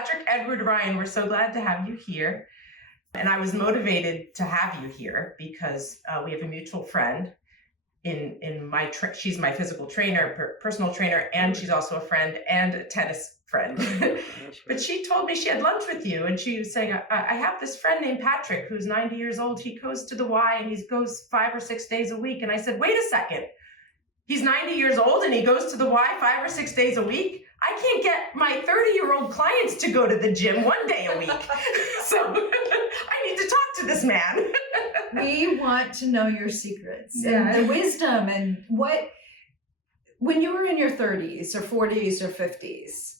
Patrick Edward Ryan, we're so glad to have you here. And I was motivated to have you here because we have a mutual friend she's my physical trainer, personal trainer, and she's also a friend and a tennis friend. But she told me she had lunch with you, and she was saying, I have this friend named Patrick who's 90 years old. He goes to the Y and he goes 5 or 6 days a week. And I said, wait a second. He's 90 years old and he goes to the Y 5 or 6 days a week? I can't get my 30-year-old clients to go to the gym 1 day a week. So I need to talk to this man. We want to know your secrets and the wisdom and when you were in your 30s or 40s or 50s,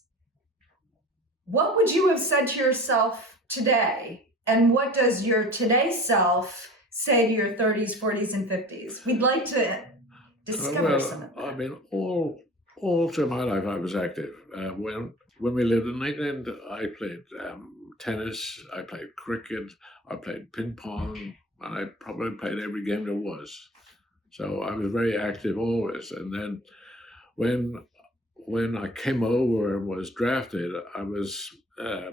what would you have said to yourself today? And what does your today self say to your 30s, 40s, and 50s? We'd like to discover some of that. I mean, all through my life I was active. When we lived in England, I played tennis, I played cricket, I played ping pong, and I probably played every game there was. So I was very active always. And then when I came over and was drafted, I was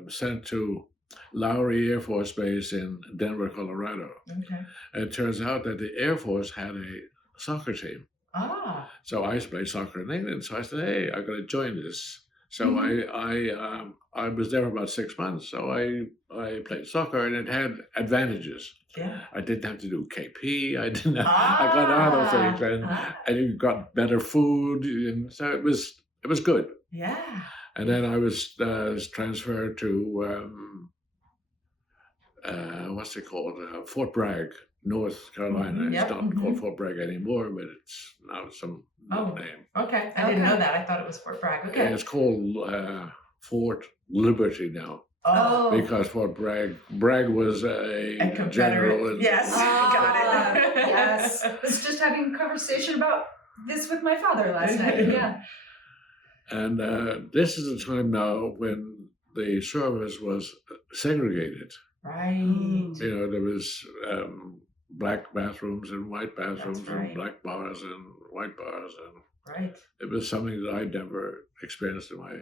sent to Lowry Air Force Base in Denver, Colorado. Okay. And it turns out that the Air Force had a soccer team. Ah. So I used to play soccer in England. So I said, hey, I'm going to join this. So I was there for about 6 months. So I played soccer, and it had advantages. Yeah. I didn't have to do KP. I got other things, and you got better food, and so it was good. Yeah. And then I was transferred to what's it called? Fort Bragg, North Carolina. Yep. It's not called Fort Bragg anymore, but it's now some name. Okay. I didn't know that. I thought it was Fort Bragg. Okay. And it's called Fort Liberty now. Oh. Because Fort Bragg was a general. Yes, got it. Yes. I was just having a conversation about this with my father last night. Yeah. And this is the time now when the service was segregated. Right. You know, there was black bathrooms and white bathrooms and black bars and white bars. And it was something that I'd never experienced in my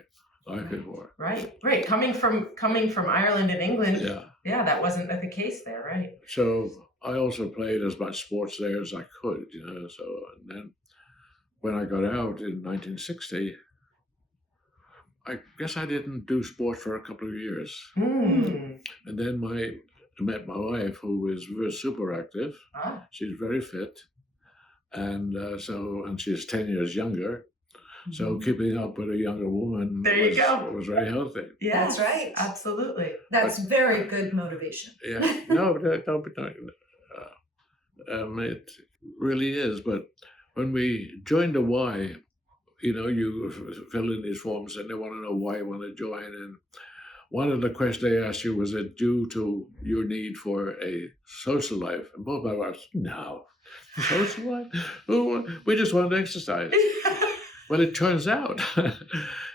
life before. Right. Coming from Ireland and England, that wasn't the case there, right? So I also played as much sports there as I could, you know. So and then when I got out in 1960, I guess I didn't do sport for a couple of years. Mm. And then I met my wife, who is super active. She's very fit, and she's 10 years younger. So keeping up with a younger woman was very healthy. Yeah, that's right. Absolutely. That's very good motivation. Yeah, no, don't be talking. It really is. But when we joined the Y, you know, you fill in these forms and they want to know why you want to join. And one of the questions they asked you was it due to your need for a social life? And both my wives, no, social life? We just want to exercise. Well, it turns out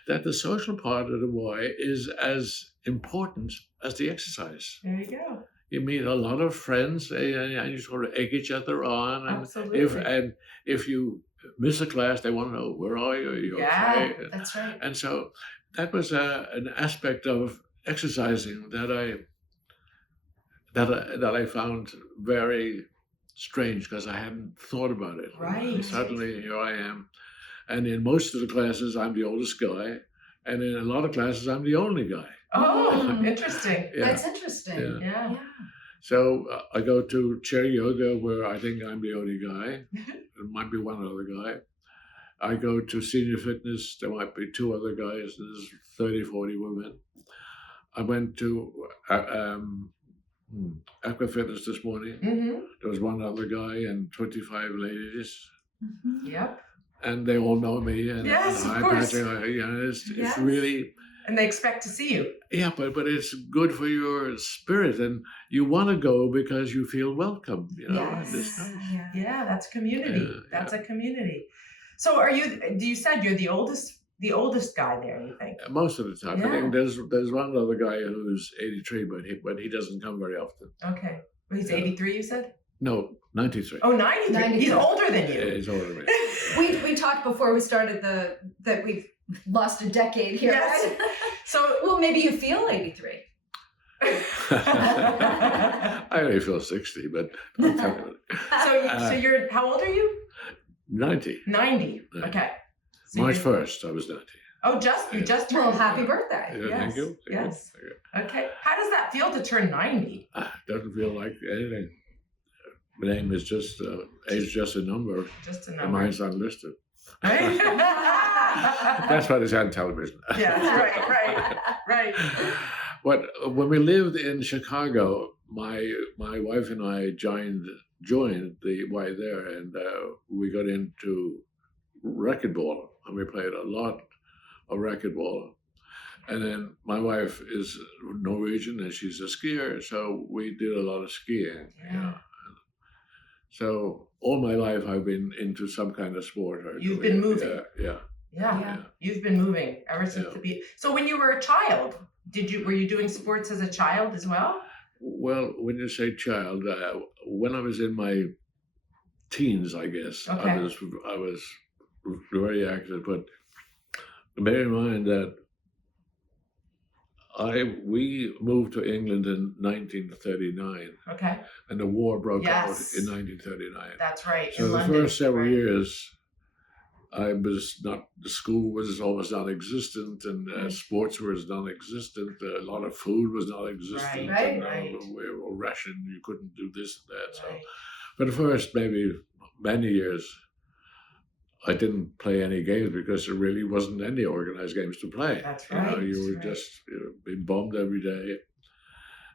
that the social part of the Y is as important as the exercise. There you go. You meet a lot of friends and you sort of egg each other on. And Absolutely. if you miss a class, they want to know, where are you? Are you okay? That's right. And so that was an aspect of exercising that I found very strange because I hadn't thought about it. Right. And suddenly here I am. And in most of the classes, I'm the oldest guy. And in a lot of classes, I'm the only guy. Oh, interesting. Yeah. That's interesting. Yeah. So I go to chair yoga where I think I'm the only guy. There might be one other guy. I go to senior fitness. There might be 2 other guys. There's 30, 40 women. I went to Aqua Fitness this morning. Mm-hmm. There was 1 other guy and 25 ladies. Mm-hmm. Yep. And they all know me. And yes, of course. It's really... And they expect to see you. Yeah, but it's good for your spirit. And you want to go because you feel welcome. You know? Yes. Yeah, that's community. That's a community. So you said you're the oldest guy there, you think? Most of the time. I think there's one other guy who's 83, but he doesn't come very often. Okay. Well, he's 83, you said? No, 93. Oh, 93. He's older than you. Yeah, he's older than me. We talked before we started that lost a decade here. Yes. Right? So Well, maybe you feel 83. I only feel 60, but don't tell me. so you're how old are you? 90. 90. Yeah. Okay. So March you're- 1st, I was 90. Oh, you just turned. Well, happy birthday. Yeah, thank Yes, you. Thank yes. you. Thank you. Okay. How does that feel to turn 90? Doesn't feel like anything. My name is just, age just a number. Just a And number. mine's unlisted. Right? That's why it's on television. Yes, right. But when we lived in Chicago, my wife and I joined the Y there, and we got into racquetball, and we played a lot of racquetball. And then my wife is Norwegian, and she's a skier, so we did a lot of skiing. Yeah. So all my life I've been into some kind of sport. You've been moving. Yeah. Yeah. You've been moving ever since Yeah. the beginning. So when you were a child, were you doing sports as a child as well? Well, when you say child, when I was in my teens, I guess Okay. I was very active. But bear in mind that we moved to England in 1939, Okay. and the war broke out Yes. in 1939. That's right. So in the London, first several right? years, the school was almost non-existent, and Right. sports was non-existent. A lot of food was non-existent. Right, and, right. we were rationed. You couldn't do this and that. So, Right. for the first maybe many years, I didn't play any games because there really wasn't any organized games to play. That's You know, right. you were right. just being bombed every day.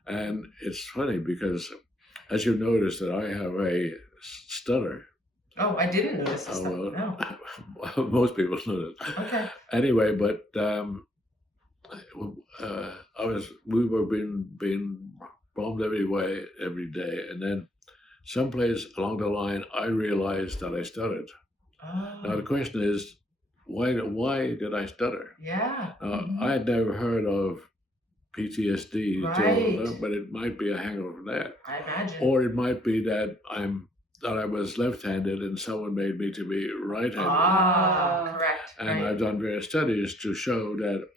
And it's funny because, as you notice, that I have a stutter. Oh, I didn't notice this. Oh, No. well, most people know that. Okay. Anyway, but we were being bombed every way every day, and then someplace along the line, I realized that I stuttered. Now Oh, the question is, why did I stutter? yeah. I had never heard of PTSD, Right. but it might be a hangover from that, I imagine. or it might be that I was left-handed and someone made me to be right-handed. Correct. And right. I've done various studies to show that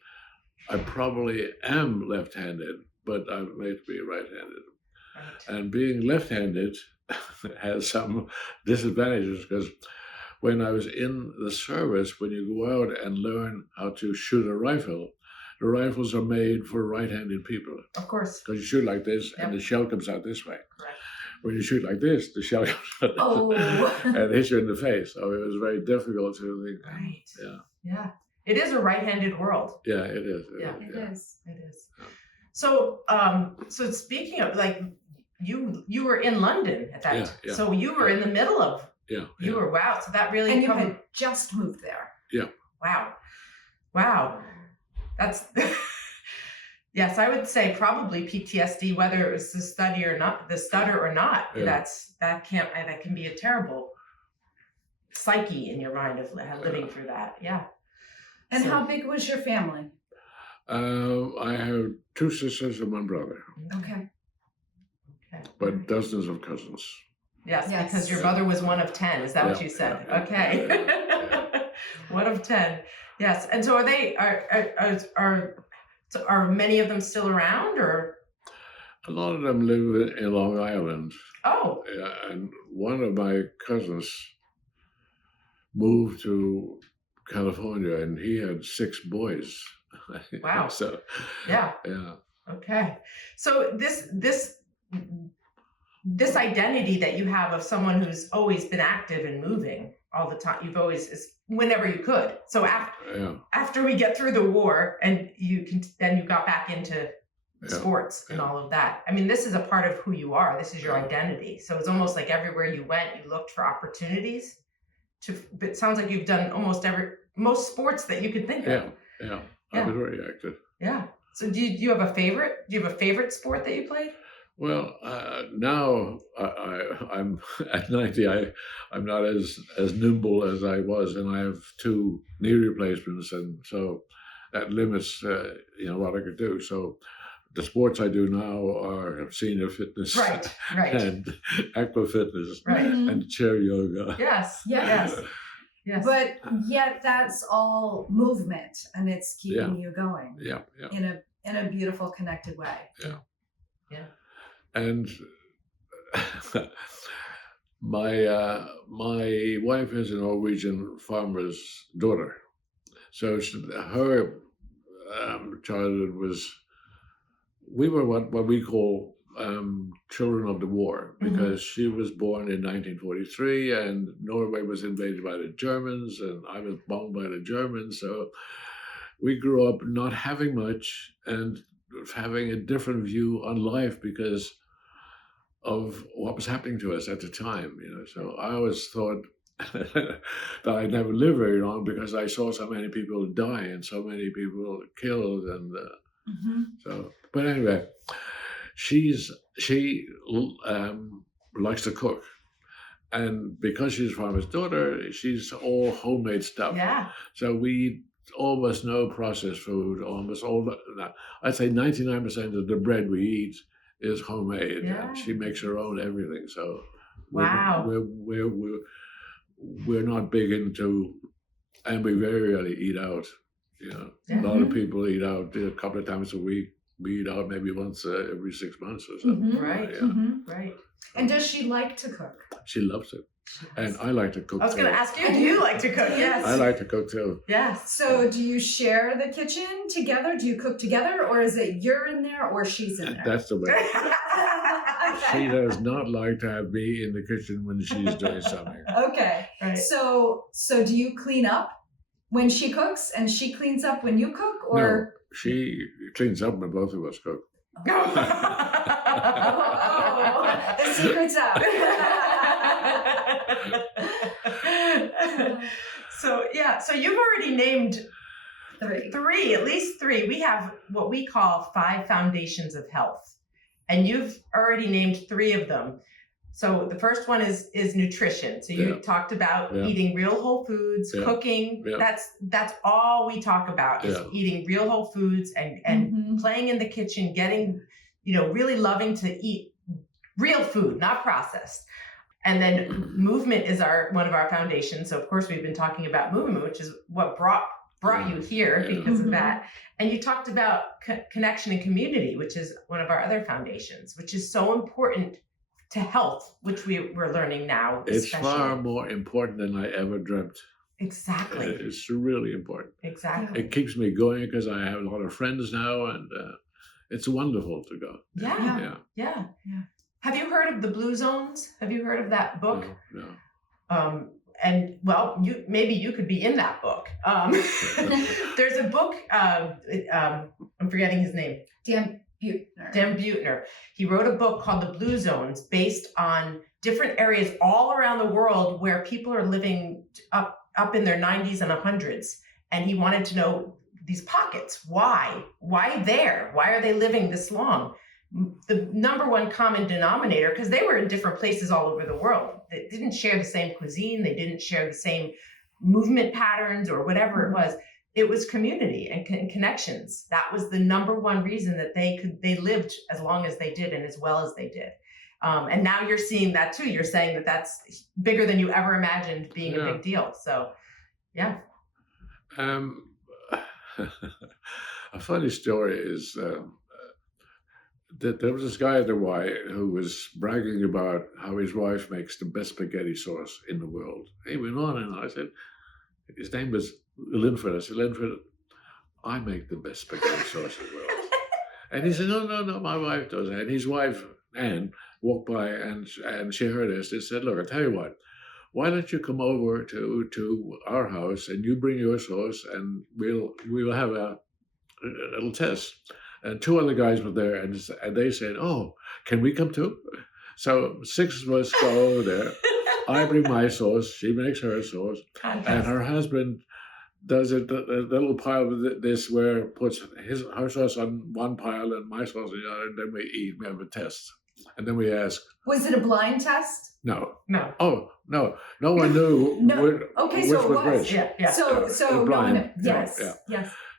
I probably am left-handed, but I'm made to be right-handed. Right. And being left-handed has some disadvantages because when I was in the service, when you go out and learn how to shoot a rifle, the rifles are made for right-handed people Of course. because you shoot like this and Yep. the shell comes out this way. Correct. When you shoot like this, the shell comes out Oh. and hits you in the face. So it was very difficult to think. Right. Yeah. Yeah. It is a right-handed world. Yeah, it is. Yeah. It is. It is. So, so speaking of like, you were in London at that. Yeah, yeah. So you were in the middle of. Yeah. You were wow. So that really. And you had just moved there. Wow. That's. Yes, I would say probably PTSD, whether it was the stutter or not. Yeah. That can be a terrible psyche in your mind of living through that. Yeah. And So- how big was your family? I have 2 sisters and 1 brother, Okay. Okay. but dozens of cousins. Yes, Yes. because your mother was one of 10. Is that what Yeah, you said? yeah, Okay. yeah. One of 10. Yes. And so are many of them still around or? A lot of them live in Long Island. Oh, And one of my cousins moved to California, and he had 6 boys. Wow. So, yeah. yeah. Okay. So this identity that you have of someone who's always been active and moving all the time, you've always, whenever you could. So after we get through the war and then you got back into sports and all of that. I mean, this is a part of who you are. This is your identity. So it's almost like everywhere you went, you looked for opportunities but it sounds like you've done most sports that you could think of. Yeah. I was very active. Yeah. So do you have a favorite? Do you have a favorite sport that you played? Well, now I'm at 90. I'm not as nimble as I was, and I have 2 knee replacements, and so that limits what I could do. So the sports I do now are senior fitness, Right. and aqua fitness, Right. Mhm. and chair yoga. Yes. Yes. Yes. But yet that's all movement, and it's keeping you going Yeah. in a beautiful, connected way. Yeah. And my wife is a Norwegian farmer's daughter, so her childhood was, we were what we call children of the war, because she was born in 1943 and Norway was invaded by the Germans and I was bombed by the Germans. So we grew up not having much and having a different view on life because of what was happening to us at the time, So I always thought that I'd never live very long because I saw so many people die and so many people killed, and so. But anyway, she likes to cook, and because she's a farmer's daughter, she's all homemade stuff. Yeah. So we eat almost no processed food. Almost all. I'd say 99% of the bread we eat is homemade. Yeah. And she makes her own everything. So Wow. we're not big into, and we very rarely eat out. A lot of people eat out a couple of times a week. We eat out maybe once every 6 months or something. Right. Yeah. Right. And does she like to cook? She loves it. And I like to cook. I was going to ask you, do you like to cook? Yes. I like to cook too. Yes. So do you share the kitchen together? Do you cook together, or is it you're in there or she's in there? That's the way. She does not like to have me in the kitchen when she's doing something. Okay. Right. So do you clean up when she cooks and she cleans up when you cook, or? No, she cleans up when both of us cook. Oh, the secret's out. So you've already named Three. at least three. We have what we call 5 foundations of health, and you've already named 3 of them. So the first one is nutrition. So you talked about eating real whole foods, cooking. Yeah. That's all we talk about is eating real whole foods and playing in the kitchen, getting, really loving to eat real food, not processed. And then movement is one of our foundations. So of course we've been talking about movement, which is what brought you here because of that. And you talked about connection and community, which is one of our other foundations, which is so important to health, which we're learning now. It's far more important than I ever dreamt. Exactly. It's really important. Exactly. It keeps me going because I have a lot of friends now, and it's wonderful to go. Yeah. Have you heard of the Blue Zones? Have you heard of that book? No. And well, maybe you could be in that book. There's a book. I'm forgetting his name. Dan Buettner. He wrote a book called The Blue Zones, based on different areas all around the world where people are living up in their 90s and 100s, and he wanted to know these pockets. Why there? Why are they living this long? The number one common denominator, because they were in different places all over the world. They didn't share the same cuisine. They didn't share the same movement patterns or whatever it was. It was community and connections. That was the number one reason that they lived as long as they did and as well as they did. And now you're seeing that too. You're saying that that's bigger than you ever imagined being a big deal. So, yeah. A funny story is that there was this guy at the Y who was bragging about how his wife makes the best spaghetti sauce in the world. He went on and I said, his name was Linford. I said, Linford, I make the best spaghetti sauce in the world. And he said, no, my wife does. And his wife, Anne, walked by and she heard us and said, look, I tell you what, why don't you come over to our house and you bring your sauce and we will have a little test. And 2 other guys were there and they said, oh, can we come too? So 6 of us go over there. I bring my sauce, she makes her sauce, and her husband does a little pile of this where puts her sauce on one pile and my sauce on the other, and then we eat, we have a test. And then we ask. Was it a blind test? No. Oh, no. No one knew which was which. Yeah. So no one, yes.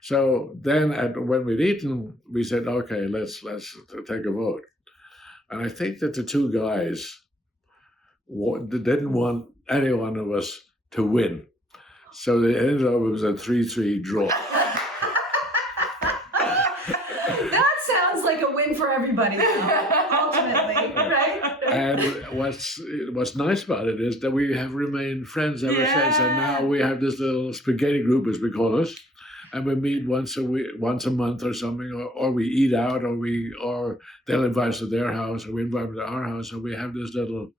So then when we'd eaten, we said, okay, let's take a vote. And I think that the 2 guys didn't want any one of us to win. So it ended up, it was a 3-3 draw. That sounds like a win for everybody, though, ultimately, right? And what's nice about it is that we have remained friends ever since, and now we have this little spaghetti group, as we call us, and we meet once a month or something, or we eat out, or they'll invite us to their house, or we invite them to our house, and we have this little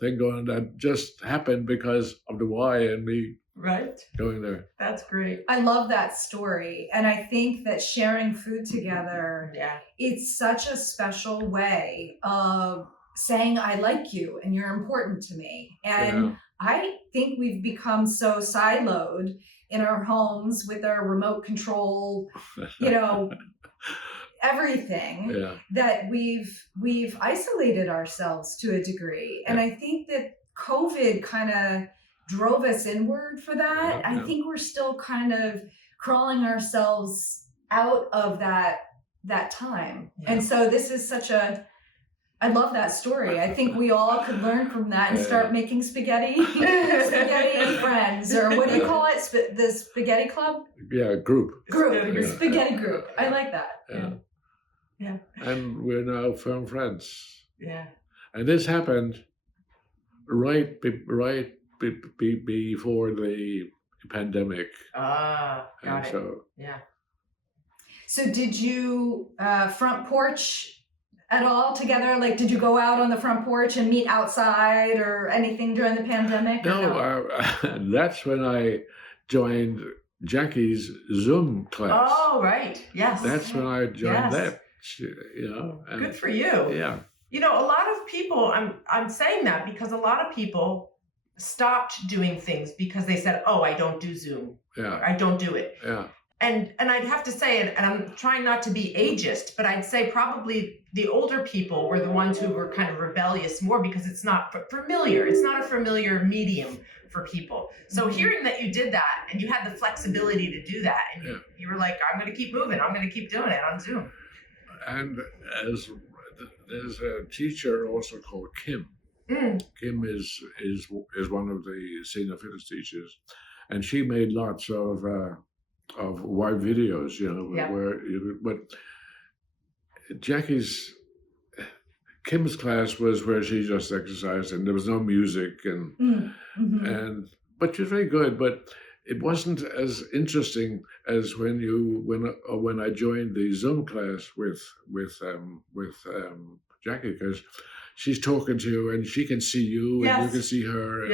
thing going that just happened because of the Y and me Right. going there. That's great. I love that story. And I think that sharing food together, Yeah. it's such a special way of saying, I like you and you're important to me. And I think we've become so siloed in our homes with our remote control, everything, that we've isolated ourselves to a degree. And I think that COVID kind of drove us inward for that. I think we're still kind of crawling ourselves out of that time. And so this is I love that story. I think we all could learn from that and start making spaghetti friends, or what do you call it? The spaghetti club? Group. Spaghetti group. I like that. Yeah. And we're now firm friends. Yeah. And this happened right before the pandemic. Got it. So, So did you front porch at all together? Like, did you go out on the front porch and meet outside or anything during the pandemic? No, that's when I joined Jackie's Zoom class. Oh, right. Yes. That's when I joined that. And good for you. Yeah. A lot of people, I'm saying that because a lot of people stopped doing things because they said, oh, I don't do Zoom. Yeah. I don't do it. Yeah. And I'd have to say, and I'm trying not to be ageist, but I'd say probably the older people were the ones who were kind of rebellious more because it's not familiar. It's not a familiar medium for people. So hearing that you did that and you had the flexibility to do that, and you were like, I'm going to keep moving. I'm going to keep doing it on Zoom. And there's a teacher also called Kim. Kim is one of the senior fitness teachers, and she made lots of Y videos, but Kim's class was where she just exercised and there was no music but she was very good, but it wasn't as interesting as when I joined the Zoom class with Jackie, because she's talking to you and she can see you and you can see her.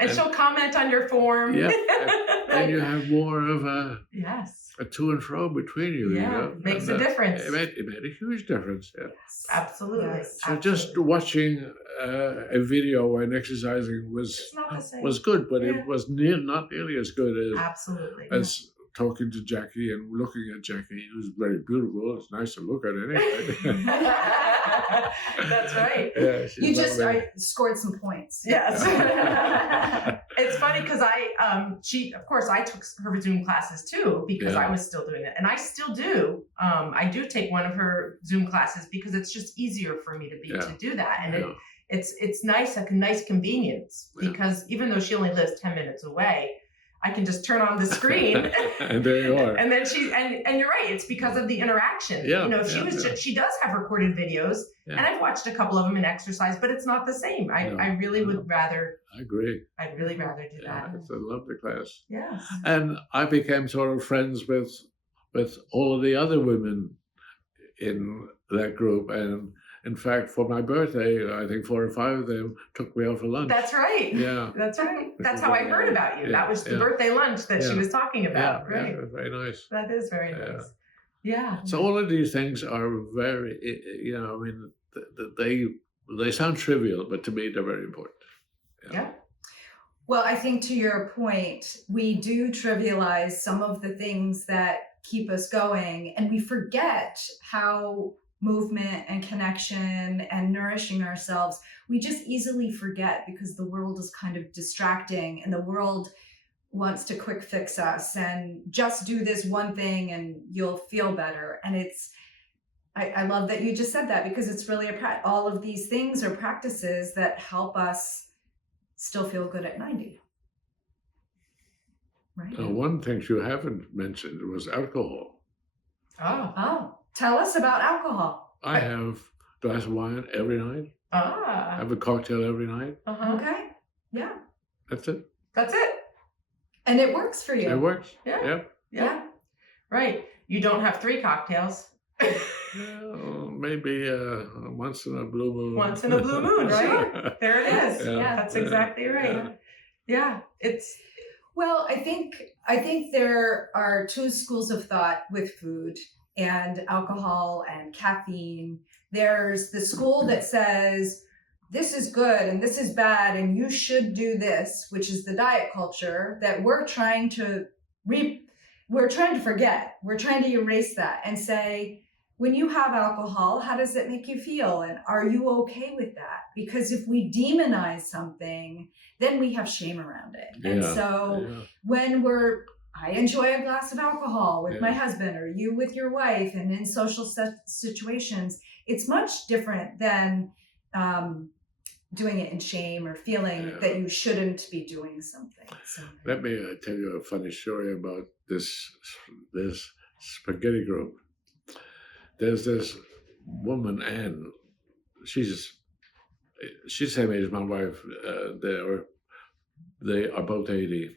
And she'll comment on your form. Yeah. And you have more of a to and fro between you. Makes a difference. It made a huge difference. Yeah. Yes, absolutely. Yes, so just watching a video and exercising was good, but it was not nearly as good as talking to Jackie and looking at Jackie, who's very beautiful. It's nice to look at anyway. That's right. Yeah, you just scored some points. Yes. It's funny because I took her Zoom classes too because I was still doing it, and I still do. I do take one of her Zoom classes because it's just easier for me to do that, and it's nice, a nice convenience because even though she only lives 10 minutes away, I can just turn on the screen and there you are. And then and you're right, it's because of the interaction. She does have recorded videos and I've watched a couple of them in exercise, but it's not the same. I really would rather. I agree. I'd really rather do that. It's a lovely class. Yes. And I became sort of friends with all of the other women in that group, and in fact, for my birthday, I think 4 or 5 of them took me out for lunch. That's right. Yeah. That's right. That's how I heard about you. That was the birthday lunch that she was talking about. Yeah, right. Yeah, very nice. That is very nice. Yeah. So all of these things are very, they sound trivial, but to me, they're very important. Yeah. Well, I think to your point, we do trivialize some of the things that keep us going, and we forget how movement and connection and nourishing ourselves, we just easily forget because the world is kind of distracting and the world wants to quick fix us and just do this one thing and you'll feel better. And I love that you just said that because it's really all of these things are practices that help us still feel good at 90. One thing you haven't mentioned was alcohol. Oh, tell us about alcohol. I have a glass of wine every night. I have a cocktail every night. Okay. Yeah. That's it. That's it. And it works for you. It works. Yeah. Yep. Yeah. Right. You don't have 3 cocktails. Well, maybe once in a blue moon. Once in a blue moon, right? There it is. Yeah. That's exactly right. Yeah. It's Well, I think there are 2 schools of thought with food and alcohol and caffeine. There's the school that says this is good and this is bad and you should do this, which is the diet culture that we're trying to forget. We're trying to erase that and say, when you have alcohol, how does it make you feel? And are you okay with that? Because if we demonize something, then we have shame around it. And so when I enjoy a glass of alcohol with my husband or you with your wife and in social situations, it's much different than doing it in shame or feeling that you shouldn't be doing something. So. Let me tell you a funny story about this spaghetti group. There's this woman, Anne. She's the same age as my wife. They are both 80.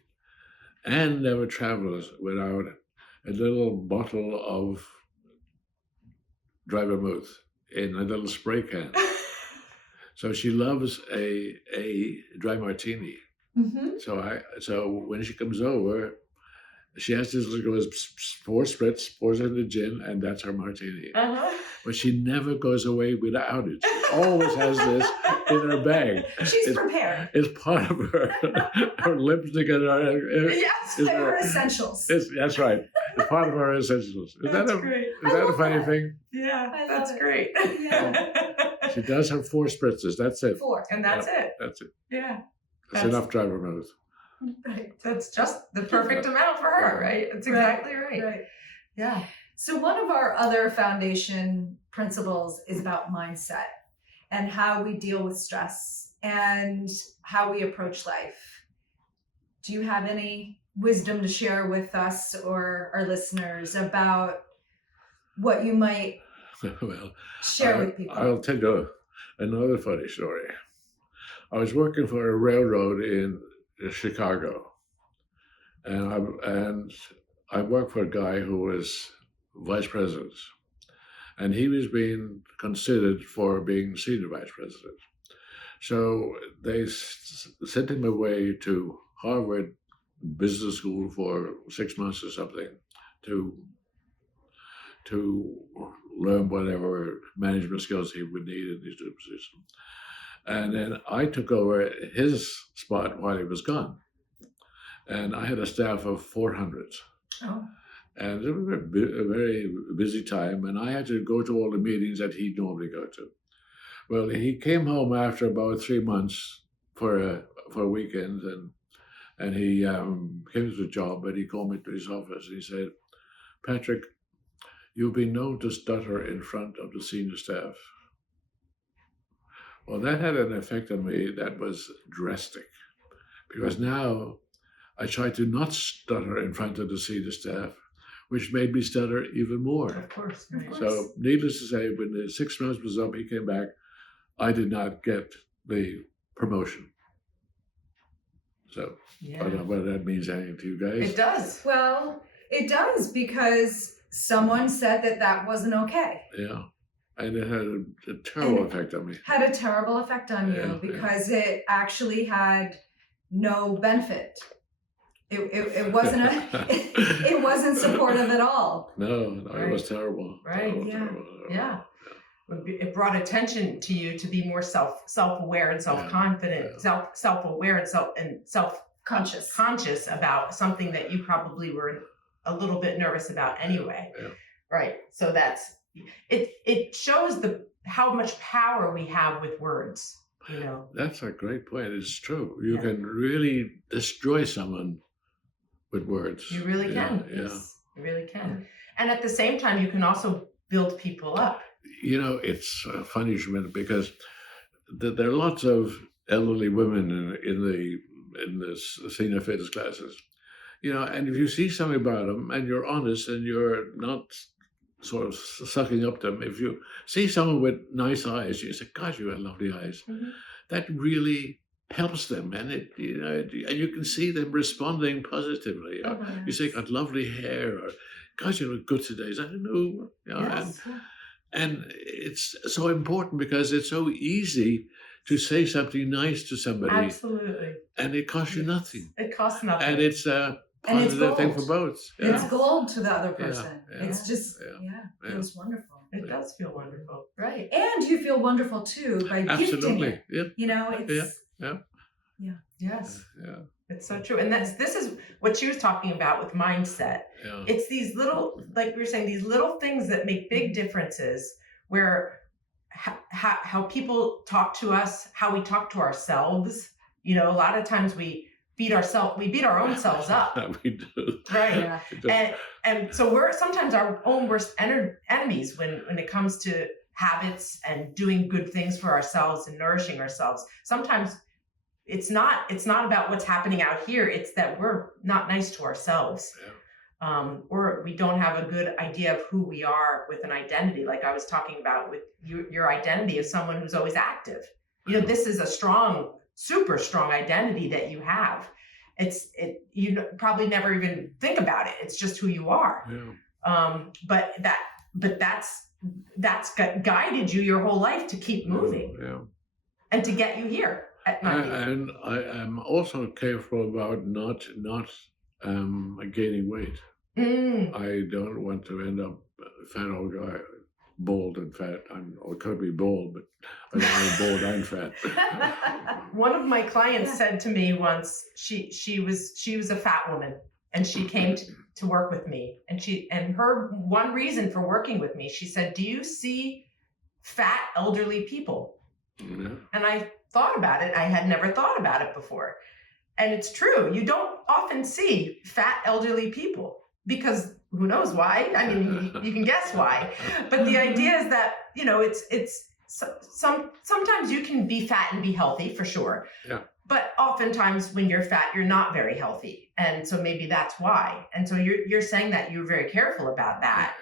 Anne never travels without a little bottle of dry vermouth in a little spray can. So she loves a dry martini. Mm-hmm. So when she comes over, she has this little 4 spritz, pours in the gin, and that's her martini. But she never goes away without it. She always has this in her bag. She's prepared. It's part of her lipstick and her essentials. That's right. It's part of her essentials. That's great. Is that a funny thing? Yeah, that's great. Yeah. She does her 4 spritzes. That's it. 4. And that's it. That's it. Yeah. That's enough dry vermouth. Right. That's just the perfect amount for her, right? That's exactly right. Yeah. So one of our other foundation principles is about mindset and how we deal with stress and how we approach life. Do you have any wisdom to share with us or our listeners about what you might share with people? I'll tell you another funny story. I was working for a railroad in Chicago, and I worked for a guy who was vice president, and he was being considered for being senior vice president. So they sent him away to Harvard Business School for 6 months or something to learn whatever management skills he would need in these 2 positions. And then I took over his spot while he was gone. And I had a staff of 400. Oh. And it was a very busy time, and I had to go to all the meetings that he'd normally go to. Well, he came home after about 3 months for a weekend, and he came to the job, and he called me to his office, and he said, "Patrick, you've been known to stutter in front of the senior staff." Well, that had an effect on me that was drastic, because now I tried to not stutter in front of the senior staff, which made me stutter even more. Of course. So, needless to say, when the 6 months was up, he came back. I did not get the promotion. So, I don't know whether that means anything to you guys. It does. Well, it does, because someone said that wasn't okay. Yeah. And it had a terrible effect on me. Had a terrible effect on you because it actually had no benefit. It wasn't it wasn't supportive at all. No, it was terrible. Right. Terrible. Yeah. It brought attention to you to be more self-aware and self-confident, self-aware and self-conscious about something that you probably were a little bit nervous about anyway. Yeah. Right. So that's it shows how much power we have with words, you know. That's a great point. It's true. You can really destroy someone with words. You really can. Yes. You really can. And at the same time, you can also build people up. You know, it's funny because there are lots of elderly women in the senior fitness classes. and if you see something about them and you're honest and you're not sort of sucking up them, if you see someone with nice eyes, you say, "God, you have lovely eyes." That really helps them, and and you can see them responding positively. You say, "Got lovely hair," or "God, you look good today." I don't know, Yes. and it's so important because it's so easy to say something nice to somebody, Absolutely. and it costs you nothing, It costs nothing. and it's a And it's positive thing for gold. both. It's gold to the other person. yeah, It's just, yeah. feels wonderful. It does feel wonderful. Right. And you feel wonderful too by gifting Absolutely. it. Yep. It's Yes. Yeah. It's so true. And this is what she was talking about with mindset. Yeah. It's these little, like we were saying, these little things that make big differences, where how people talk to us, how we talk to ourselves. A lot of times we beat our own selves up. We do. Right. Yeah. We do. And so we're sometimes our own worst enemies when it comes to habits and doing good things for ourselves and nourishing ourselves. Sometimes it's not about what's happening out here. It's that we're not nice to ourselves. Or we don't have a good idea of who we are with an identity. Like I was talking about with your identity as someone who's always active. This is a strong, super strong identity that you have. You probably never even think about it. It's just who you are. But that's guided you your whole life to keep moving and to get you here at 90. And I am also careful about not gaining weight. I don't want to end up a fat old guy, bald and fat. I could be bald, but I don't want to be bald and fat. One of my clients said to me once, she was a fat woman, and she came to work with me, and her one reason for working with me, she said, "Do you see fat elderly people?" And I thought about it. I had never thought about it before. And it's true. You don't often see fat elderly people, because who knows why? I mean, you can guess why. But the idea is that, sometimes you can be fat and be healthy for sure. But oftentimes when you're fat, you're not very healthy. And so maybe that's why. And so you're saying that you're very careful about that.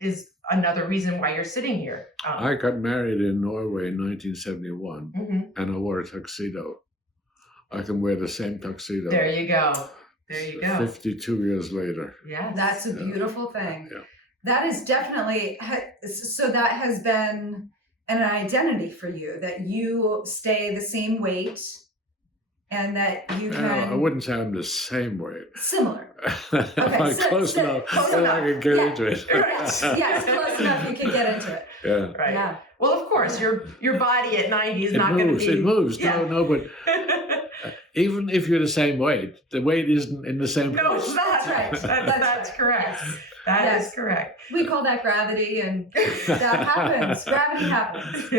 Is another reason why you're sitting here. I got married in Norway in 1971, and I wore a tuxedo. I can wear the same tuxedo. There you go. 52 years later. Yes. That's a beautiful thing. Yeah. That is definitely, so that has been an identity for you, that you stay the same weight and that you can... I wouldn't say I'm the same weight. Similar. Close enough. Close I enough. can get into it. Right. Yes, close enough you can get into it. Yeah. Right. Yeah. Well, of course, your body at 90 is not going to be... It moves. No, but even if you're the same weight, the weight isn't in the same place. No, it's not. That's right. That's correct. That is correct. We call that gravity, and that happens. Gravity happens.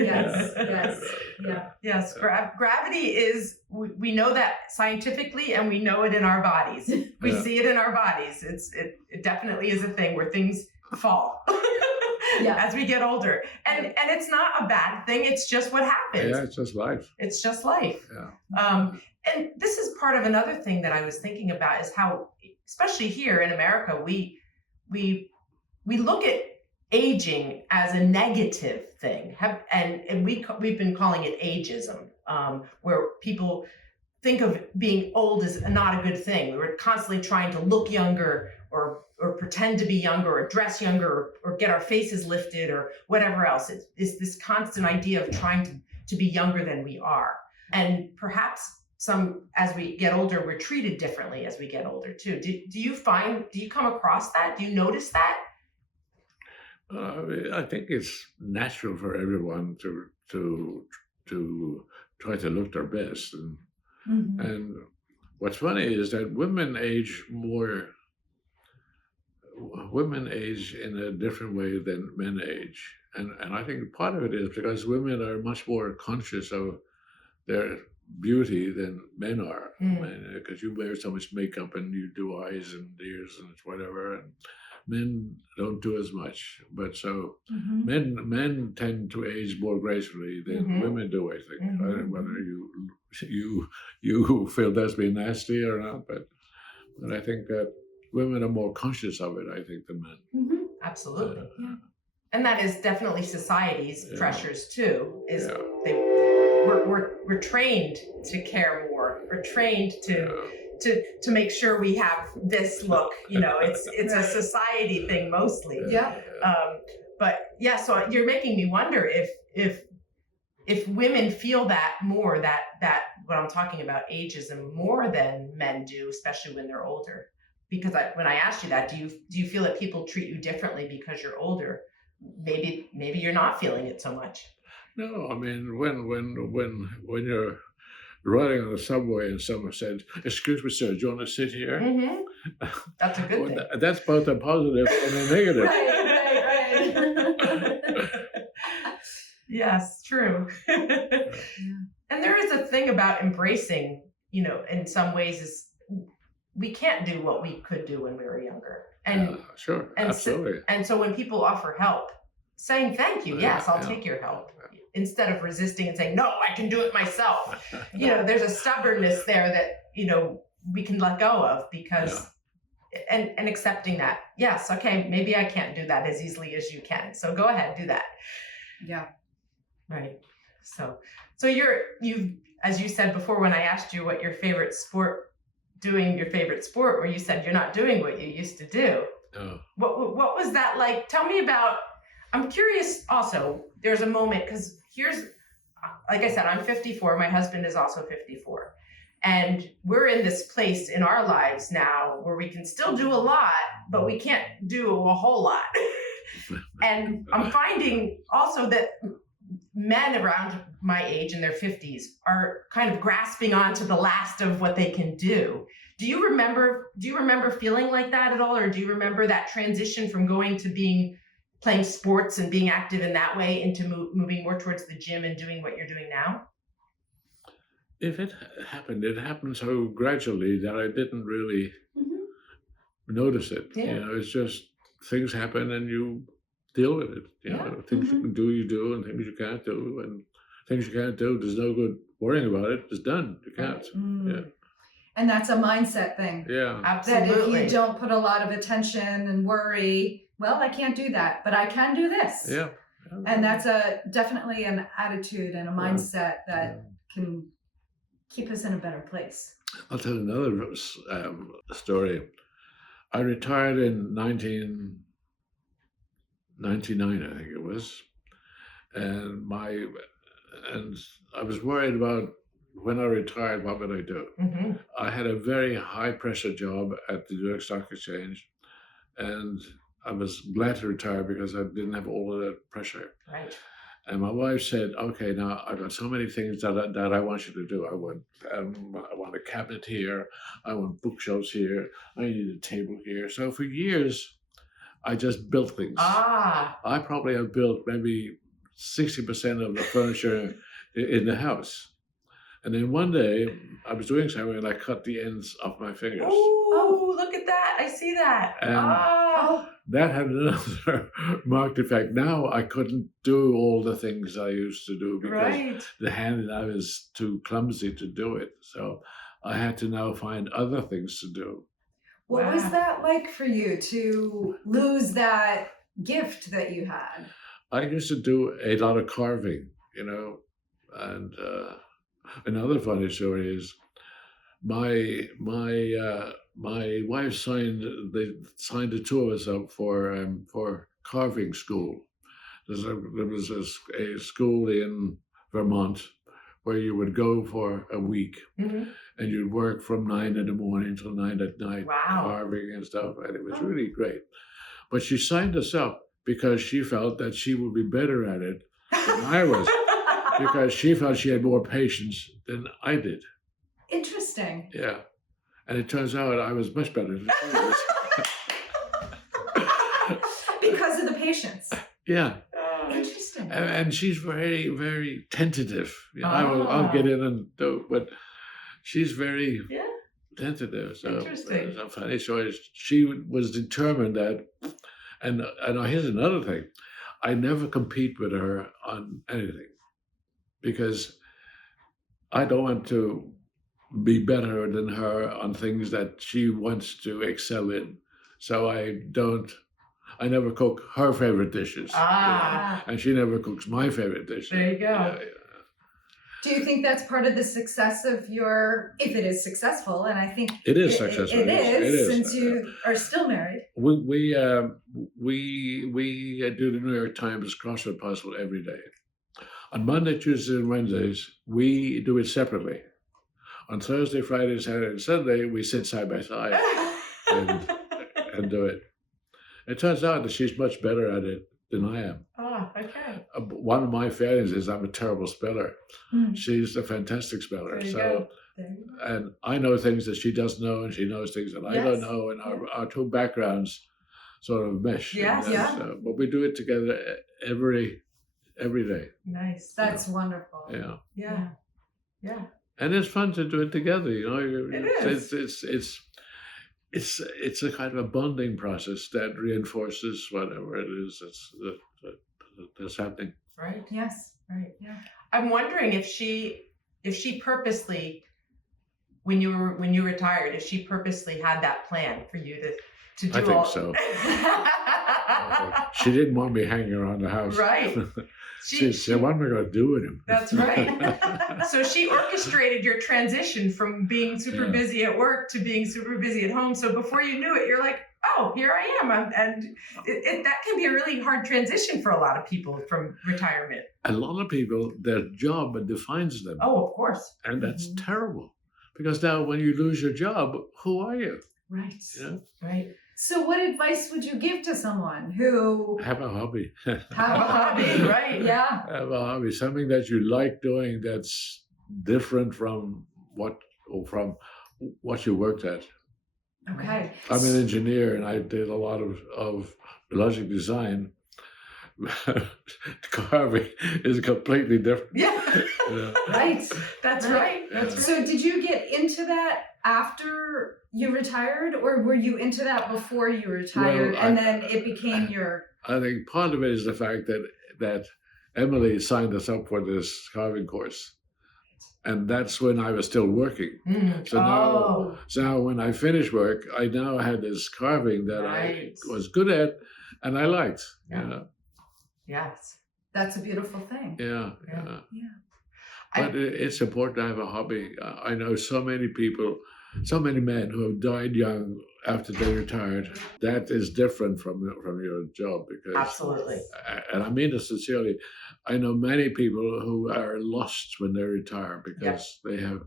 Yes. Gravity is, we know that scientifically, and we know it in our bodies. We see it in our bodies. It definitely is a thing where things fall as we get older. And it's not a bad thing. It's just what happens. Yeah, it's just life. It's just life. Yeah. And this is part of another thing that I was thinking about, is how, especially here in America, we look at aging as a negative thing, and we've been calling it ageism, where people think of being old as not a good thing. We're constantly trying to look younger, or pretend to be younger, or dress younger, or get our faces lifted, or whatever else. It's this constant idea of trying to be younger than we are. And perhaps as we get older, we're treated differently as we get older too. Do you come across that? Do you notice that? I think it's natural for everyone to try to look their best, and what's funny is that women age in a different way than men age, and I think part of it is because women are much more conscious of their beauty than men are, because you wear so much makeup and you do eyes and ears and whatever, and men don't do as much. But so men tend to age more gracefully than women do, I think. I don't know whether you feel that's been nasty or not, but And I think that women are more conscious of it, I think, than men. Mm-hmm. Absolutely. Yeah. And that is definitely society's Yeah. pressures too. Is Yeah. we're trained to care more. We're trained to make sure we have this look. It's a society thing mostly. Yeah. But yeah, so you're making me wonder if women feel that more, that what I'm talking about, ageism, more than men do, especially when they're older. Because when I asked you that, do you feel that people treat you differently because you're older? Maybe you're not feeling it so much. No, I mean, when you're riding on the subway and someone said, "Excuse me, sir, do you want to sit here?" Mm-hmm. That's a good Well, thing. that's both a positive and a negative. Right. Yes, true. And there is a thing about embracing, in some ways, is we can't do what we could do when we were younger. And Sure, and absolutely. so when people offer help, saying thank you, yes, I'll Yeah. take your help, instead of resisting and saying, no, I can do it myself. There's a stubbornness there that, we can let go of, because and accepting that, yes, okay, maybe I can't do that as easily as you can. So go ahead, do that. Yeah. Right. So you've, as you said before, when I asked you what your favorite sport, where you said you're not doing what you used to do. Oh. What was that like? Tell me about, I'm curious also, there's a moment, because here's, like I said, I'm 54, my husband is also 54. And we're in this place in our lives now where we can still do a lot, but we can't do a whole lot. And I'm finding also that men around my age in their 50s are kind of grasping onto the last of what they can do. Do you remember feeling like that at all? Or do you remember that transition from going to playing sports and being active in that way into moving more towards the gym and doing what you're doing now? If it happened so gradually that I didn't really notice it. Yeah. It's just things happen and you deal with it. Things you can do, you do, and things you can't do, and things you can't do, there's no good worrying about it. It's done. You can't. Yeah. And that's a mindset thing. Yeah. Absolutely. That if you don't put a lot of attention and worry, well, I can't do that, but I can do this. Yeah. And that's definitely an attitude and a mindset that can keep us in a better place. I'll tell another story. I retired in 1999, I think it was, and I was worried about when I retired, what would I do? Mm-hmm. I had a very high pressure job at the New York Stock Exchange, and I was glad to retire because I didn't have all of that pressure. Right. And my wife said, "Okay, now I've got so many things that I want you to do. I want a cabinet here. I want bookshelves here. I need a table here." So for years, I just built things. I probably have built maybe 60% of the furniture in the house. And then one day, I was doing something and I cut the ends off my fingers. Oh, look at that. I see that. And that had another marked effect. Now I couldn't do all the things I used to do because the hand and I was too clumsy to do it. So I had to now find other things to do. What was that like for you to lose that gift that you had? I used to do a lot of carving, and another funny story is my wife signed the two of us up for carving school. There was a school in Vermont where you would go for a week and you'd work from 9 in the morning till 9 at night, carving and stuff, and it was really great. But she signed us up because she felt that she would be better at it than I was, because she felt she had more patience than I did. Interesting. Yeah. And it turns out I was much better than she was. Because of the patience. Yeah. Interesting. And she's very, very tentative. I'll get in and do, but she's very tentative. So interesting. It's a funny story. She was determined that, and here's another thing. I never compete with her on anything because I don't want to be better than her on things that she wants to excel in. So I never cook her favorite dishes. And she never cooks my favorite dishes. There you go. Yeah. Do you think that's part of the success of if it is successful? And I think It is successful. It is, since Uh, you are still married. We do the New York Times crossword puzzle every day. On Monday, Tuesdays, and Wednesdays, we do it separately. On Thursday, Friday, Saturday, and Sunday, we sit side by side and do it. It turns out that she's much better at it than I am. Okay. One of my failings is I'm a terrible speller. Mm. She's a fantastic speller. There you So, go. and I know things that she doesn't know, and she knows things that I don't know, and our two backgrounds sort of mesh. Yes. So, but we do it together every day. Nice. That's wonderful. Yeah. Yeah. Yeah. And it's fun to do it together. You know, It is. It's a kind of a bonding process that reinforces whatever it is that's happening. Right. Yes. Right. Yeah. I'm wondering if she purposely, when you retired, if she purposely had that plan for you to do I think all. so. She didn't want me hanging around the house. Right. She said, "What am I going to do with him?" That's right. So she orchestrated your transition from being super busy at work to being super busy at home. So before you knew it, you're like, oh, here I am. And that can be a really hard transition for a lot of people from retirement. A lot of people, their job defines them. Oh, of course. And that's terrible. Because now when you lose your job, who are you? Right. You know? Right. So what advice would you give to someone who Have a hobby. have Have a hobby, right? Yeah. Have a hobby, something that you like doing that's different from what you worked at. Okay. I'm an engineer and I did a lot of logic design. Carving is completely different. Yeah. You know? Right. That's right. That's right. So did you get into that after you retired, or were you into that before you retired, Well, and then it became your? I think part of it is the fact that Emily signed us up for this carving course. And that's when I was still working. So now when I finished work, I now had this carving that I was good at and I liked. Yeah. You know? Yes. That's a beautiful thing. Yeah. Yeah. But it's important to have a hobby. I know so many people, so many men who have died young after they retired. That is different from your job because Absolutely. And I mean it sincerely. I know many people who are lost when they retire because they have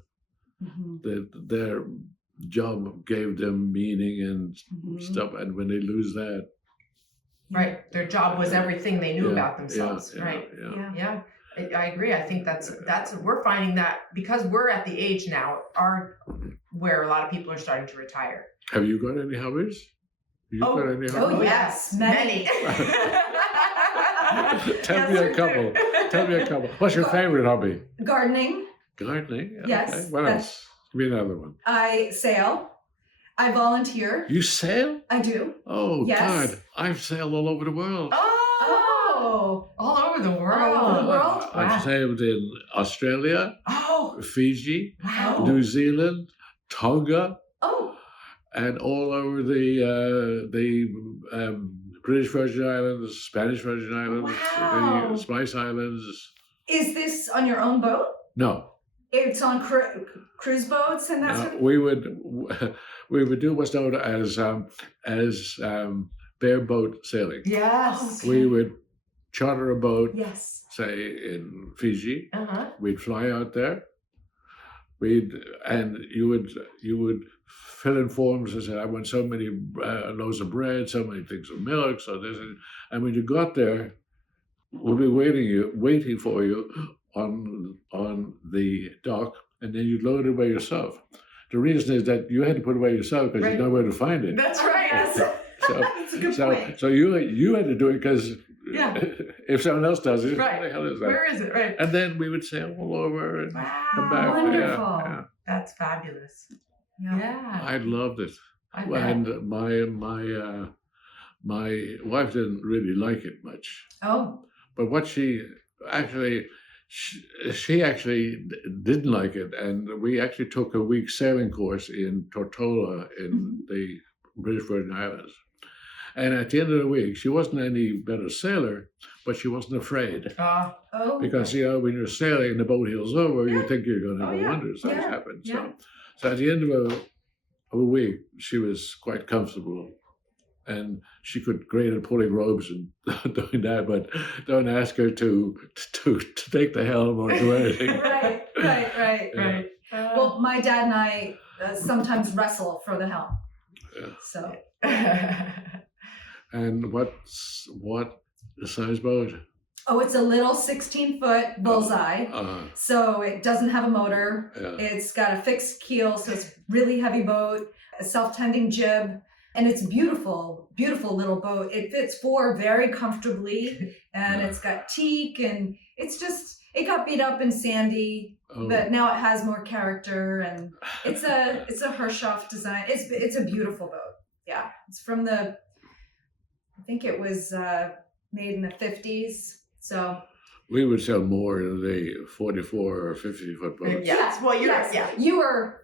their job gave them meaning and stuff, and when they lose that, Right. Their job was everything they knew about themselves. Right. Yeah. I agree. I think that's we're finding that because we're at the age now where a lot of people are starting to retire. Have you got any hobbies? Got any hobbies? Oh yes, many. Tell me a couple. Tell me a couple. What's your favorite hobby? Gardening. Gardening. Yes. Okay. What else? Give me another one. I sail. I volunteer. You sail? I do. Oh Yes. God! I've sailed all over the world. Oh. All over the world. All over the world? I've sailed in Australia, Oh, Fiji, wow. New Zealand, Tonga, Oh. and all over the British Virgin Islands, Spanish Virgin Islands, Wow. the Spice Islands. Is this on your own boat? No, It's on cruise boats and that sort of. we would do what's known as bareboat sailing. Yes. Okay. We would charter a boat, Yes. say in Fiji. Uh-huh. We'd fly out there. You would fill in forms and say, I want so many loaves of bread, so many things of milk, so this, and when you got there, we'll be waiting for you on the dock, and then you load it away yourself. The reason is that you had to put it away yourself because you know where to find it. That's right. That's a good point. So you had to do it because if someone else does it, Right. what the hell is that? Where is it? Right. And then we would sail all over and come Wow. back. Wonderful. Yeah. That's fabulous. Yeah. Yeah. I loved it. I bet. And my wife didn't really like it much. Oh. But what she she actually didn't like it, and we actually took a week sailing course in Tortola in the British Virgin Islands. And at the end of the week, she wasn't any better sailor, but she wasn't afraid. Because, when you're sailing and the boat heels over, you think you're going to go under. Things happen. So at the end of a week, she was quite comfortable. And she could great at pulling ropes and doing that, but don't ask her to take the helm or do anything. Right. Well, my dad and I sometimes wrestle for the helm. Yeah. So. And what size boat? Oh, it's a little 16-foot bullseye. So it doesn't have a motor. Yeah. It's got a fixed keel, so it's really heavy boat, a self-tending jib. And it's beautiful, beautiful little boat. It fits four very comfortably, and it's got teak, and it got beat up and sandy, but now it has more character, and it's a Hirschoff design. It's a beautiful boat. Yeah, it's from I think it was made in the 50s. So we would sell more in the 44 or 50-foot boats. Yes, well, you were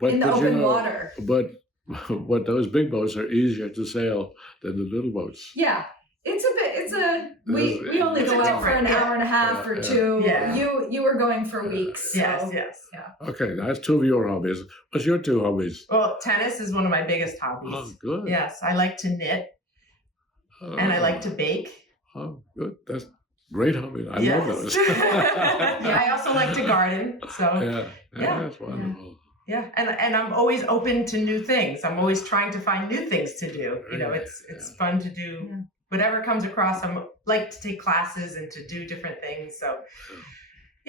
in the open water, But those big boats are easier to sail than the little boats. Yeah, we only go out for an hour and a half or two. Yeah. You were going for weeks. So. Yes. Yeah. Okay, that's two of your hobbies. What's your two hobbies? Well, tennis is one of my biggest hobbies. Oh, good. Yes, I like to knit and I like to bake. Oh, good. That's great hobby. I love those. I also like to garden. So that's wonderful. Yeah, and I'm always open to new things. I'm always trying to find new things to do. It's fun to do whatever comes across. I like to take classes and to do different things. So,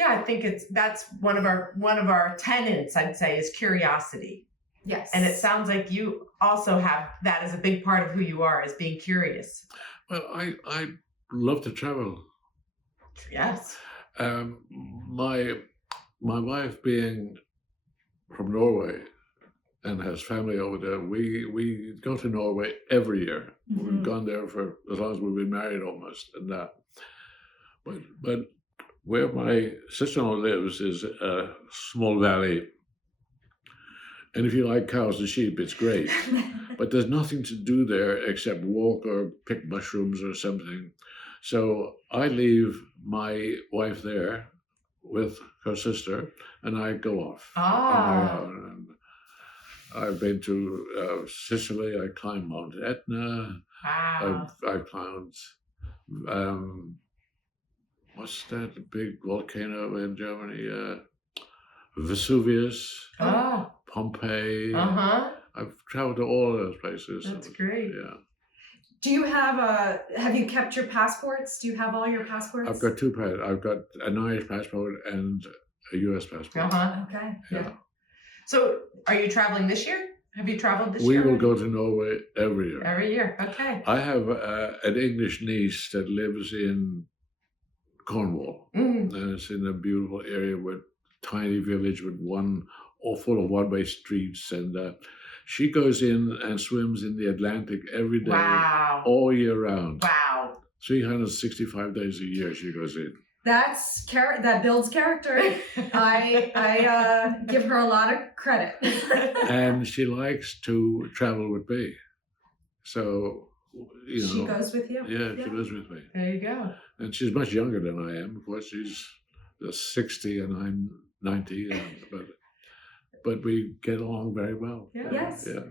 I think that's one of our tenets. I'd say is curiosity. Yes, and it sounds like you also have that as a big part of who you are, is being curious. Well, I love to travel. Yes. My wife being from Norway and has family over there, we go to Norway every year. Mm-hmm. We've gone there for as long as we've been married almost, and that. But where my sister-in-law lives is a small valley, and if you like cows and sheep, it's great. But there's nothing to do there except walk or pick mushrooms or something. So I leave my wife there with her sister, and I go off. And I've been to Sicily. I climbed Mount Etna. Wow. I've climbed, what's that big volcano in Germany? Vesuvius. Pompeii. I've traveled to all of those places. That's great. Yeah. Do you have you kept your passports? Do you have all your passports? I've got two passports. I've got an Irish passport and a US passport. Okay. Yeah. So are you traveling this year? Have you traveled this year? We will go to Norway every year. Every year, okay. I have an English niece that lives in Cornwall. Mm-hmm. And it's in a beautiful area with tiny village with full of one-way streets, and she goes in and swims in the Atlantic every day, all year round. Wow. 365 days a year she goes in. That builds character. I give her a lot of credit. And she likes to travel with me. So, she goes with you? Yeah, she goes with me. There you go. And she's much younger than I am. Of course, she's 60 and I'm 90. But we get along very well. Yeah. Yes. Yeah.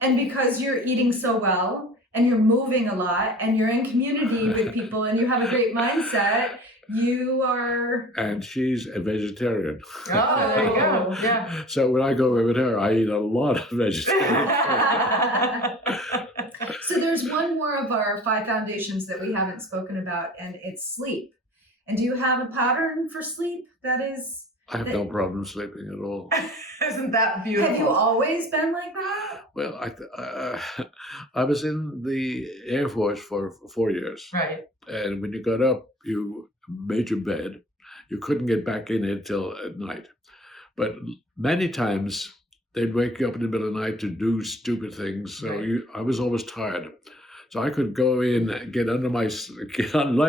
And because you're eating so well and you're moving a lot and you're in community with people and you have a great mindset, you are... And she's a vegetarian. Oh, there you go. Yeah. So when I go away with her, I eat a lot of vegetarian food. So there's one more of our 5 foundations that we haven't spoken about, and it's sleep. And do you have a pattern for sleep that is... I have no problem sleeping at all. Isn't that beautiful? Have you always been like that? Well, I was in the Air Force for 4 years. Right. And when you got up, you made your bed. You couldn't get back in it till at night. But many times they'd wake you up in the middle of the night to do stupid things. So I was always tired. So I could go in, lay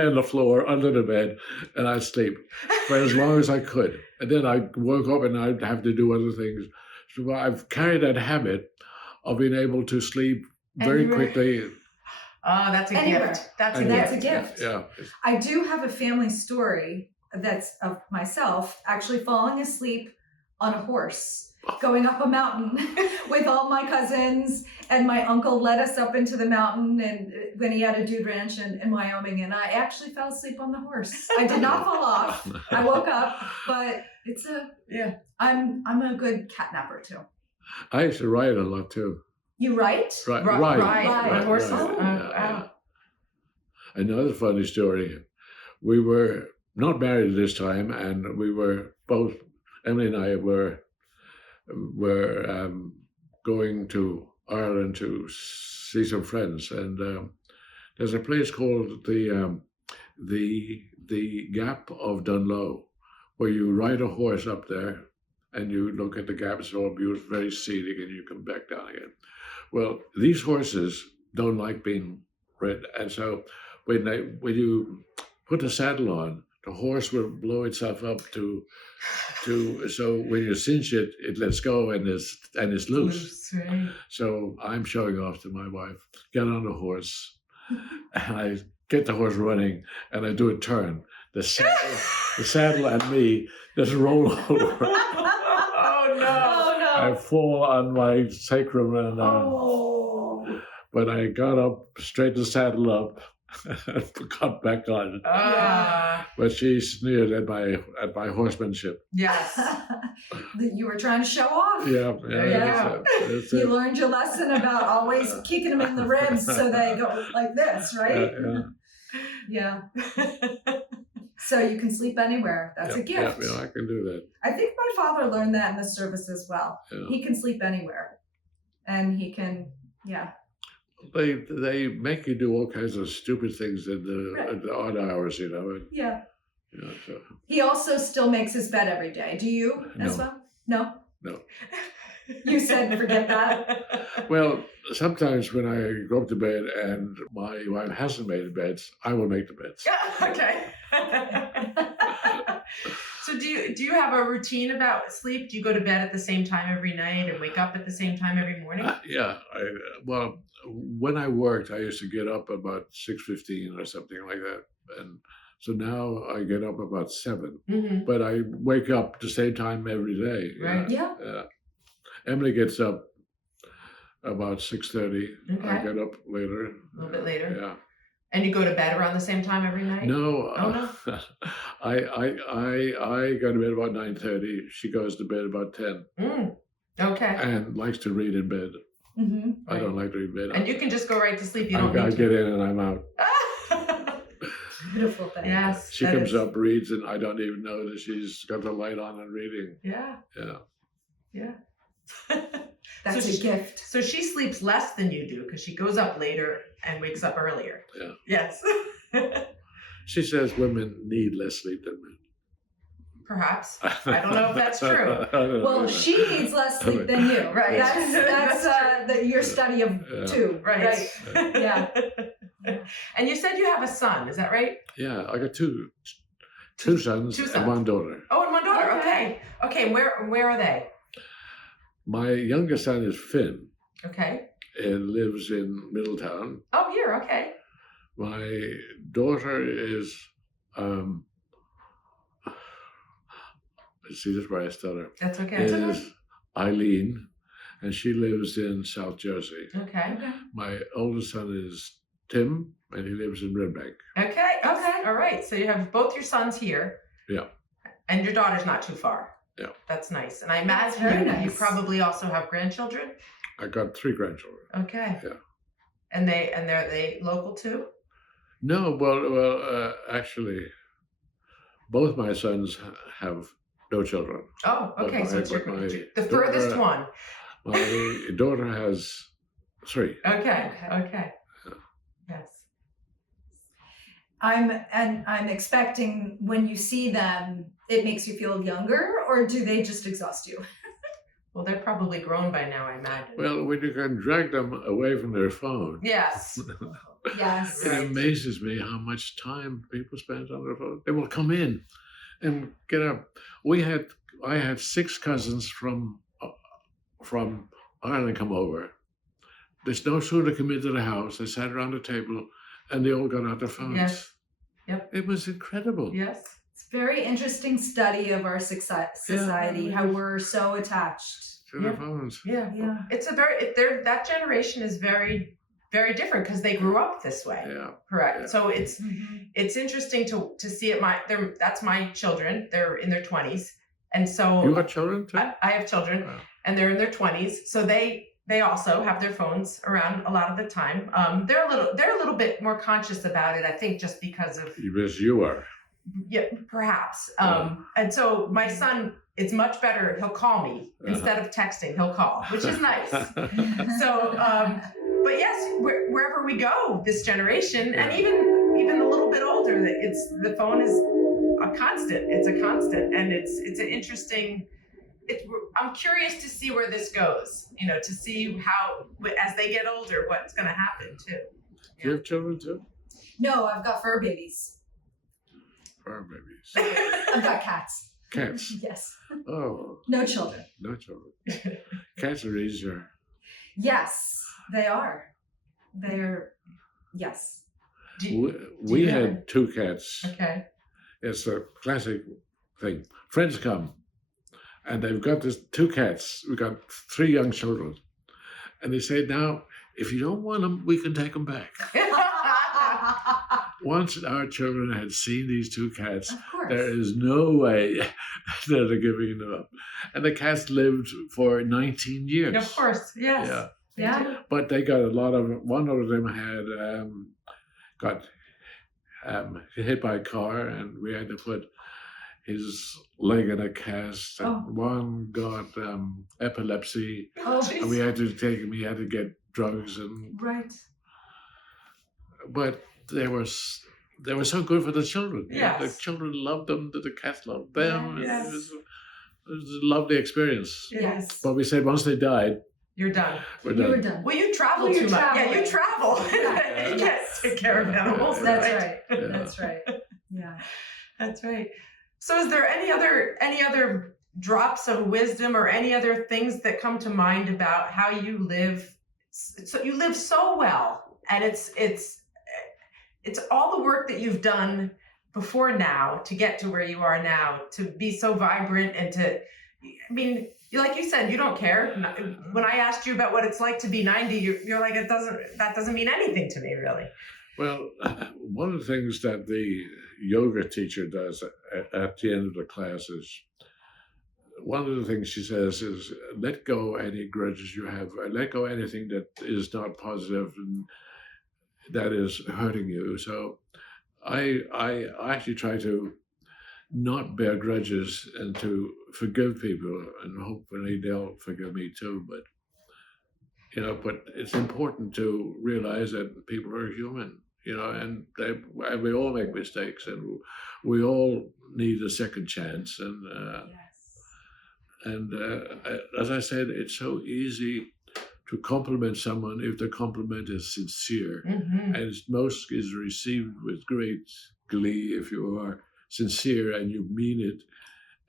on the floor under the bed, and I'd sleep for as long as I could. And then I'd woke up and I'd have to do other things. So I've carried that habit of being able to sleep very quickly. Oh, that's a Anywhere. gift. That's a That's gift. a gift. Yeah. I do have a family story that's of myself actually falling asleep on a horse, going up a mountain with all my cousins, and my uncle led us up into the mountain and when he had a dude ranch in Wyoming, and I actually fell asleep on the horse. I did not fall off. I woke up, but I'm a good cat napper too. I used to ride a lot too. You write? Ride horses. Oh, wow. Another funny story. We were not married at this time, and we were both, Emily and I were going to Ireland to see some friends, and there's a place called the Gap of Dunlow, where you ride a horse up there, and you look at the gap. It's all beautiful, very scenic, and you come back down again. Well, these horses don't like being ridden, and so when you put the saddle on, the horse will blow itself up to so when you cinch it, it lets go and it's loose. Right. So I'm showing off to my wife, get on the horse, and I get the horse running, and I do a turn. The saddle and me just roll over. Oh no! I fall on my sacrum, and but I got up, straightened the saddle up, and got back on. But she sneered at my horsemanship. Yes. You were trying to show off. Yeah. You learned your lesson about always kicking them in the ribs so they go like this, right? Yeah. So you can sleep anywhere. That's a gift. Yeah, I can do that. I think my father learned that in the service as well. Yeah. He can sleep anywhere, and he can, They make you do all kinds of stupid things at the odd hours, you know. And, yeah. So. He also still makes his bed every day. Do you as well? No. You said forget that. Well, sometimes when I go up to bed and my wife hasn't made the beds, I will make the beds. Okay. So do you have a routine about sleep? Do you go to bed at the same time every night and wake up at the same time every morning? Yeah. Well, when I worked, I used to get up about 6:15 or something like that, and so now I get up about 7. Mm-hmm. But I wake up the same time every day. Right. Yeah. Emily gets up about 6:30. Okay. I get up later. A little bit later. Yeah. And you go to bed around the same time every night? No. Oh, no? I go to bed about 9:30. She goes to bed about 10. Okay. And likes to read in bed. Mm-hmm. I don't like to read in bed. And you can just go right to sleep. You don't I need get in and I'm out. Beautiful thing. Yes. She comes up, reads, and I don't even know that she's got the light on and reading. Yeah. Yeah. That's a gift. So she sleeps less than you do because she goes up later and wakes up earlier. Yeah. Yes. She says women need less sleep than men. Perhaps. I don't know if that's true. Well, she needs less sleep than you. Right. That's your study of two. Right. Yeah. And you said you have a son, is that right? Yeah, I got two sons and one daughter. Oh, and one daughter. Okay. Where are they? My youngest son is Finn. Okay. And lives in Middletown. Oh, here. Okay. My daughter is see, this is where I stutter. That's okay. Is Eileen, and she lives in South Jersey. Okay. My oldest son is Tim, and he lives in Red Bank. Okay. All right. So you have both your sons here. Yeah. And your daughter's not too far. Yeah. That's nice. And I imagine you probably also have grandchildren? I got 3 grandchildren. Okay. Yeah. And are they local too? No, well, actually, both my sons have no children. Oh, okay. So it's the furthest one. My daughter has 3. Okay. Yes. I'm expecting when you see them, it makes you feel younger, or do they just exhaust you? Well, they're probably grown by now, I imagine. Well, when you can drag them away from their phone. Yes. Yes. It amazes me how much time people spend on their phone. They will come in and get up. I had 6 cousins from Ireland come over. They no sooner come into the house, they sat around the table, and they all got out their phones. Yes. Yep. It was incredible. Yes. It's a very interesting study of our society, how we're so attached. To their phones. Yeah. Yeah. It's a that generation is very, very different because they grew up this way. Yeah. Correct. Yeah. So it's interesting to see it. That's my children. They're in their 20s, and so You got children too? I have children, Wow. and they're in their 20s. So they also have their phones around a lot of the time. They're a little bit more conscious about it, I think, just because of Yes, you are. yeah, perhaps. Yeah. And so my son, it's much better. He'll call me instead of texting. He'll call, which is nice. So, but yes, wherever we go, this generation, and even a little bit older, the phone is a constant. It's a constant, and it's an interesting. I'm curious to see where this goes. To see how, as they get older, what's going to happen too. Do you have children too? No, I've got fur babies. Or babies. I've got cats. Cats. Yes. Oh, No children. no children. Cats are easier. Yes, they are. They're, yes. We had 2 cats. Okay. It's a classic thing. Friends come, and they've got 2 cats. We've got 3 young children. And they say, now, if you don't want them, we can take them back. Once our children had seen these 2 cats, Of course. there is no way that they're giving them up. And the cats lived for 19 years. Of course. Yes. Yeah. Yeah. But they got a lot of, one of them had got hit by a car, and we had to put his leg in a cast, and Oh. one got epilepsy, Oh, and we had to take him, he had to get drugs, and right. but they were so good for the children. Yes. The children loved them, the cats loved them. Yes. It was a lovely experience. Yes. But we said once they died, You're done. we're You done. were done. Well, you travel Well, too you're much. Yeah, traveling. you travel. Yeah. You can't take care of animals. That's right? right. Yeah. That's right. Yeah. That's right. So, is there any other drops of wisdom or any other things that come to mind about how you live? So you live so well, and it's all the work that you've done before now to get to where you are now, to be so vibrant and like you said, you don't care. When I asked you about what it's like to be 90, you're like, that doesn't mean anything to me, really. Well, one of the things that the yoga teacher does at the end of the class is, one of the things she says is, let go any grudges you have, let go anything that is not positive and that is hurting you. So I actually try to not bear grudges and to forgive people, and hopefully they'll forgive me too. But but it's important to realize that people are human, and we all make mistakes, and we all need a second chance. And as I said, it's so easy to compliment someone if the compliment is sincere, Mm-hmm. and most is received with great glee if you are sincere and you mean it,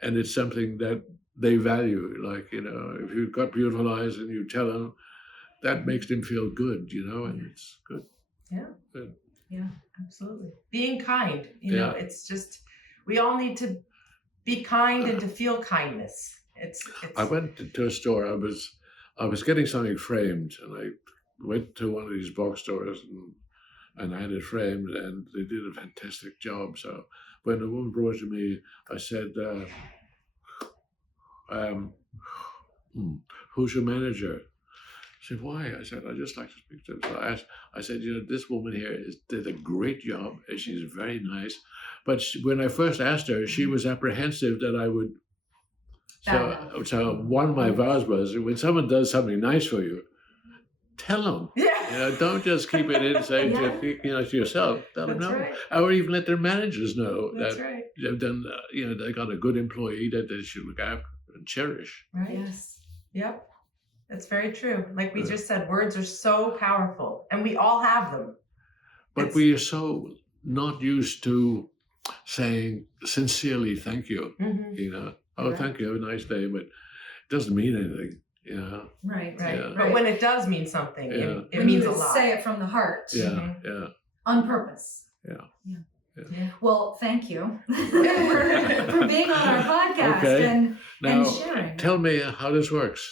and it's something that they value. Like, if you've got beautiful eyes and you tell them, that makes them feel good, and it's good. Yeah. Good. Yeah, absolutely. Being kind, Yeah. it's just, we all need to be kind and to feel kindness. I went to a store. I was getting something framed, and I went to one of these bookstores and I had it framed, and they did a fantastic job. So when the woman brought it to me, I said, "Who's your manager?" She said, "Why?" I said, "I just like to speak to them." So I said, "This woman here did a great job, and she's very nice. But when I first asked her, she was apprehensive that I would." So one of my vows was, when someone does something nice for you, tell them. Yeah. Don't just keep it inside to yourself. Let them That's know, right. or even let their managers know That's that right. they've done. They got a good employee that they should look after and cherish. Right. Yes. Yep. That's very true. Like we just said, words are so powerful, and we all have them. But It's- we are so not used to saying sincerely thank you. Mhm. You know, oh, Right. thank you, have a nice day, but it doesn't mean anything. You know, Right. Right. Yeah. But when it does mean something, Yeah. it When means you a lot. say it from the heart. yeah, Mhm. yeah. On purpose. Yeah. Well, thank you for being on our podcast Okay. and Now, sharing. tell me how this works.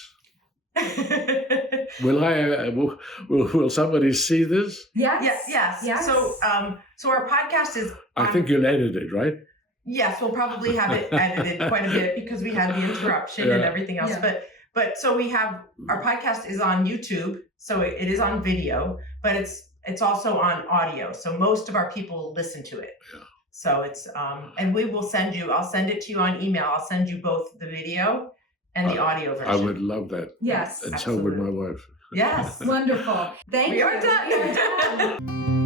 Will somebody see this? Yes. Yes. So our podcast is. I think you'll edit it, right? Yes, we'll probably have it edited quite a bit because we had the interruption and Yeah. everything else. Yeah. But so we have our podcast is on YouTube, so it is on video, but it's also on audio. So most of our people listen to it. Yeah. So it's and I'll send it to you on email. I'll send you both the video and the audio version. I would love that. Yes. And so would my Absolutely. wife. Yes. Wonderful. Thank We you. are done. We are done.